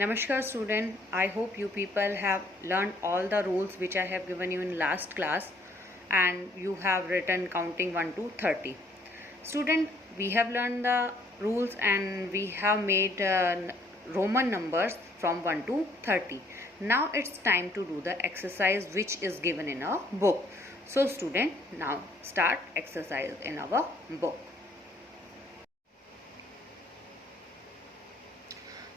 Namaskar student, I hope you people have learned all the rules which I have given you in last class and you have written counting 1 to 30. Student, we have learned the rules and we have made Roman numbers from 1 to 30. Now it's time to do the exercise which is given in a book. So student, now start exercise in our book.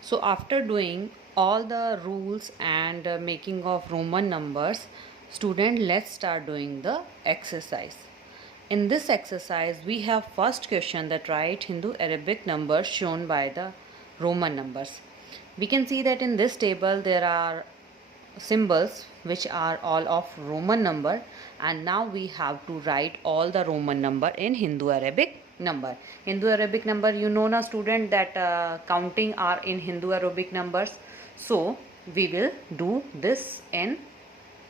So after doing all the rules and making of Roman numbers, student, let's start doing the exercise. In this exercise, we have first question that write Hindu Arabic numbers shown by the Roman numbers. We can see that in this table there are symbols which are all of Roman number, and now we have to write all the Roman number in Hindu Arabic number. Hindu Arabic number, you know na student that counting are in Hindu Arabic numbers. So we will do this in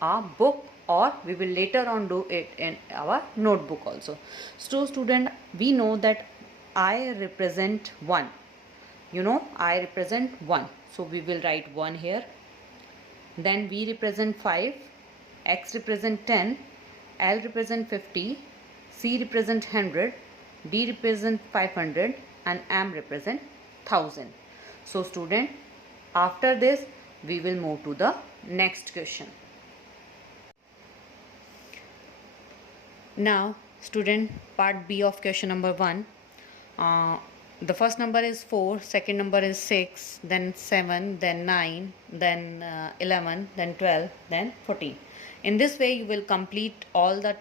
our book, or we will later on do it in our notebook also. So student, we know that I represent 1. You know, I represent 1. So we will write 1 here. Then V represent 5, X represent 10, L represent 50, C represent 100, D represent 500 and M represent 1000. So student, after this we will move to the next question. Now student, part B of question number 1. The first number is 4, second number is 6, then 7, then 9, then 11, then 12, then 14. In this way you will complete all the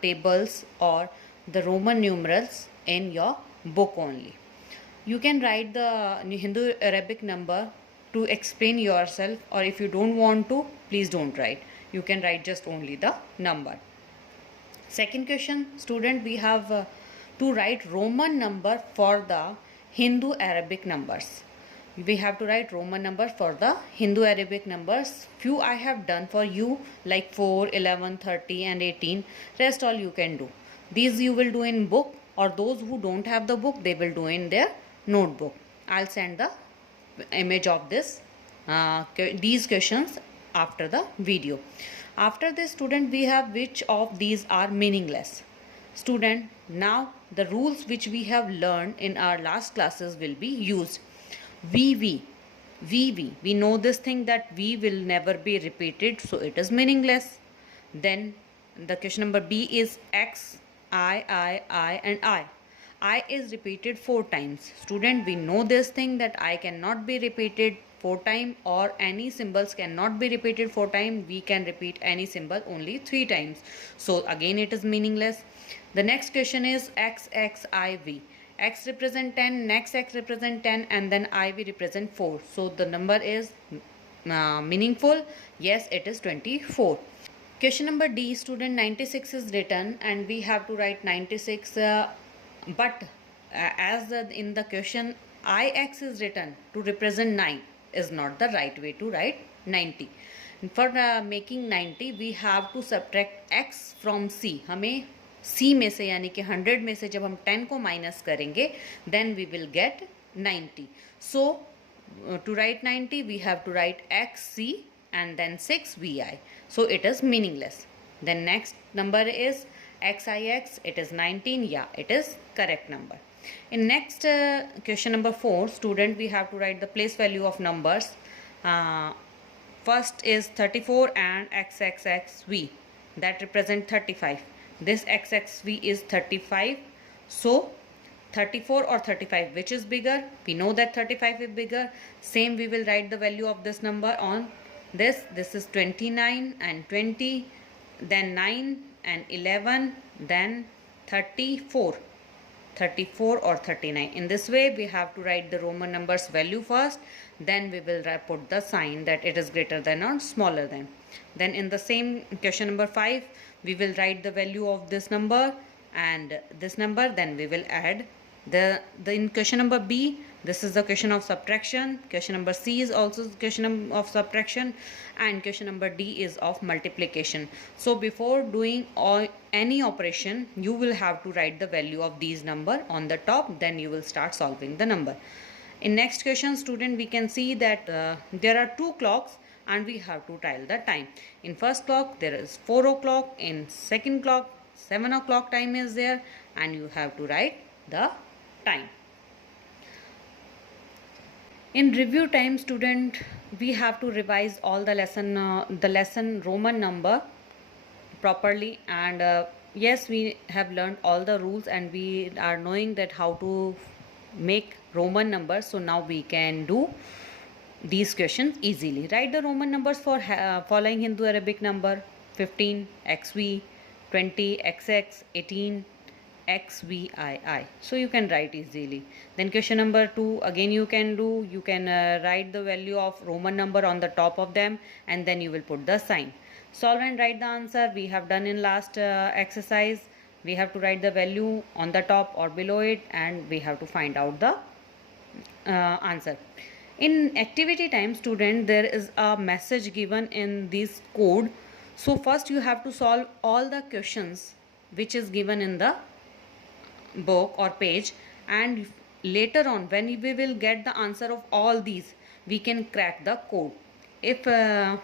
tables or the Roman numerals in your book only. You can write the Hindu Arabic number to explain yourself, or if you don't want to, please don't write. You can write just only the number. Second question, student, we have to write Roman number for the Hindu Arabic numbers. We have to write Roman number for the Hindu Arabic numbers. Few I have done for you, like 4, 11, 30 and 18. Rest all you can do. These you will do in book, or those who don't have the book, they will do in their notebook. I'll send the image of this these questions after the video. After this student, we have which of these are meaningless. Student, now the rules which we have learned in our last classes will be used. VV, we know this thing that V will never be repeated, so it is meaningless. Then the question number B is X, I and I. I is repeated 4 times. Student, we know this thing that I cannot be repeated 4 times, or any symbols cannot be repeated 4 times. We can repeat any symbol only 3 times. So again it is meaningless. The next question is XXIV. X represent 10, next X represent 10 and then IV represent 4. So the number is meaningful. Yes, it is 24. Question number D, student, 96 is written and we have to write 96 but as in the question IX is written to represent 9 is not the right way to write 90. For making 90 we have to subtract X from C. हमें C में से यानी कि 100 में से जब हम 10 को माइनस करेंगे then we will get 90. So to write 90 we have to write XC and then 6 VI. So it is meaningless. Then next number is XIX, it is 19. Yeah, it is correct number. In next question number 4, student, we have to write the place value of numbers. First is 34 and XXXV, that represent 35. This XXV is 35. So 34 or 35, which is bigger? We know that 35 is bigger. Same, we will write the value of this number on this. This is 29 and 20, then 9 and 11, then 34 or 39. In this way we have to write the Roman numbers value first, then we will put the sign that it is greater than or smaller than. Then in the same question number 5 we will write the value of this number and this number, then we will add the in question number B, this is the question of subtraction. Question number C is also question of subtraction, and question number D is of multiplication. So before doing any operation you will have to write the value of these number on the top, then you will start solving the number. In next question, student, we can see that there are two clocks and we have to tell the time. In first clock there is 4 o'clock, in second clock 7 o'clock time is there, and you have to write the time. In review time, student, we have to revise all the lesson Roman number properly, and yes, we have learned all the rules and we are knowing that how to make Roman numbers. So now we can do these questions easily. Write the Roman numbers for following Hindu Arabic number: 15 XV, 20 XX, 18 XVI. So you can write easily. Then question number 2, again you can write the value of Roman number on the top of them, and then you will put the sign. Solve and write the answer. We have done in last exercise. We have to write the value on the top or below it, and we have to find out the answer. In activity time, student, there is a message given in this code. So first you have to solve all the questions which is given in the book or page, and later on when we will get the answer of all these, we can crack the code. If it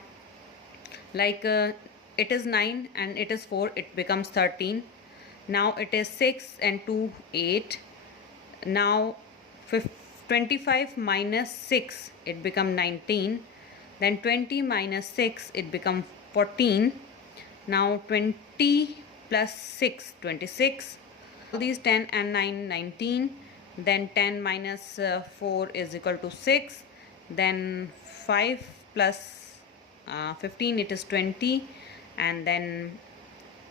is 9 and it is 4, it becomes 13. Now it is 6 and 2, 8. Now 25 minus 6, it become 19. Then 20 minus 6, it become 14. Now 20 plus 6, 26. All these 10 and 9, 19. Then 10 minus 4 is equal to 6. Then 5 plus 15, it is 20. And then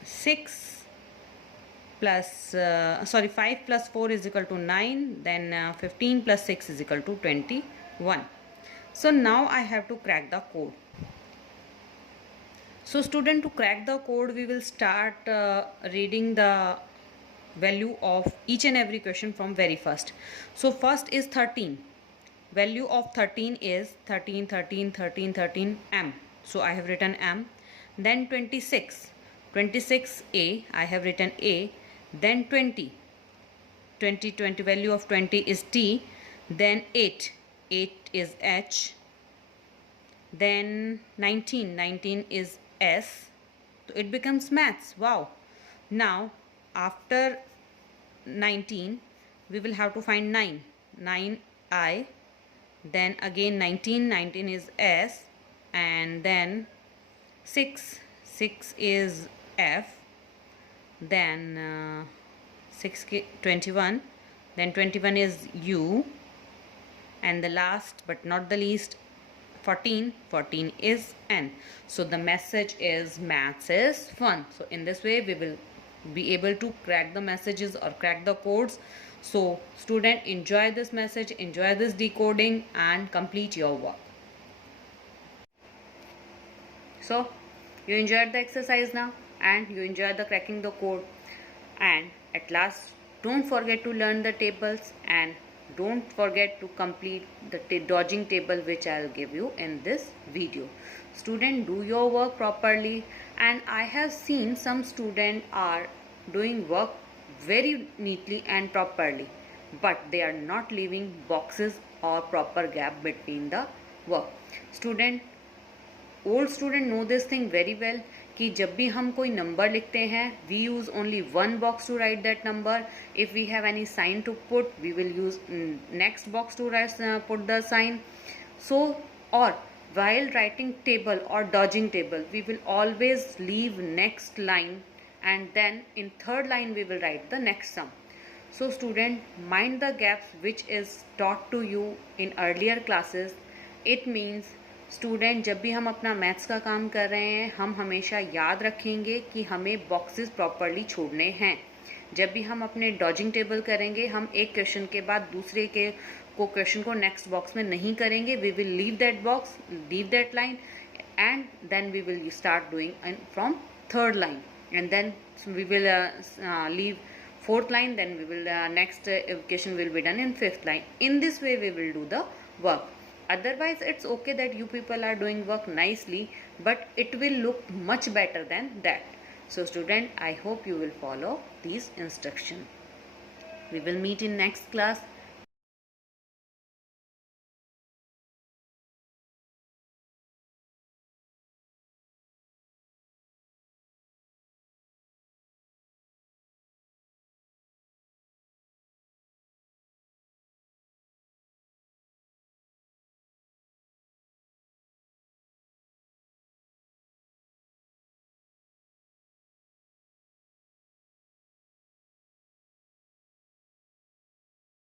6 plus 5 plus 4 is equal to 9. Then 15 plus 6 is equal to 21. So now I have to crack the code. So student, to crack the code, we will start reading the value of each and every question from very first. So first is 13. Value of 13 is 13, 13, 13, 13 M. So I have written M. Then 26, 26A, I have written A. Then 20, 20, 20, value of 20 is T. Then 8, 8 is H. Then 19, 19 is S. So it becomes maths. Wow. Now after 19, we will have to find 9, 9 I. Then again 19, 19 is S. And then 6, 6 is F. Then 6, 21. Then 21 is U. And the last but not the least, 14, 14 is N. So the message is maths is fun. So in this way we will be able to crack the messages or crack the codes. So student, enjoy this message, enjoy this decoding, and complete your work. So you enjoyed the exercise now, and you enjoyed the cracking the code, and at last don't forget to learn the tables, and don't forget to complete the dodging table which I'll give you in this video. Student, do your work properly, and I have seen some students are doing work very neatly and properly, but they are not leaving boxes or proper gap between the work. Student, old student know this thing very well कि जब भी हम कोई number लिखते हैं, we use only one box to write that number. If we have any sign to put, we will use next box to put the sign. So, or while writing table or dodging table, we will always leave next line, and then in third line we will write the next sum. So student, mind the gaps which is taught to you in earlier classes. It means student, जब भी हम अपना maths का काम कर रहे हैं, हम हमेशा याद रखेंगे कि हमें बॉक्सेस प्रॉपरली छोड़ने हैं. जब भी हम अपने डॉजिंग टेबल करेंगे, हम एक क्वेश्चन के बाद दूसरे के क्वेश्चन को नेक्स्ट बॉक्स में नहीं करेंगे. We will leave that box, leave that line, and then we will start doing from third line, and then we will leave fourth line, then we will next equation will be done in fifth line. In this way we will do the work. Otherwise it's okay that you people are doing work nicely, but it will look much better than that. So student, I hope you will follow these instructions. We will meet in next class.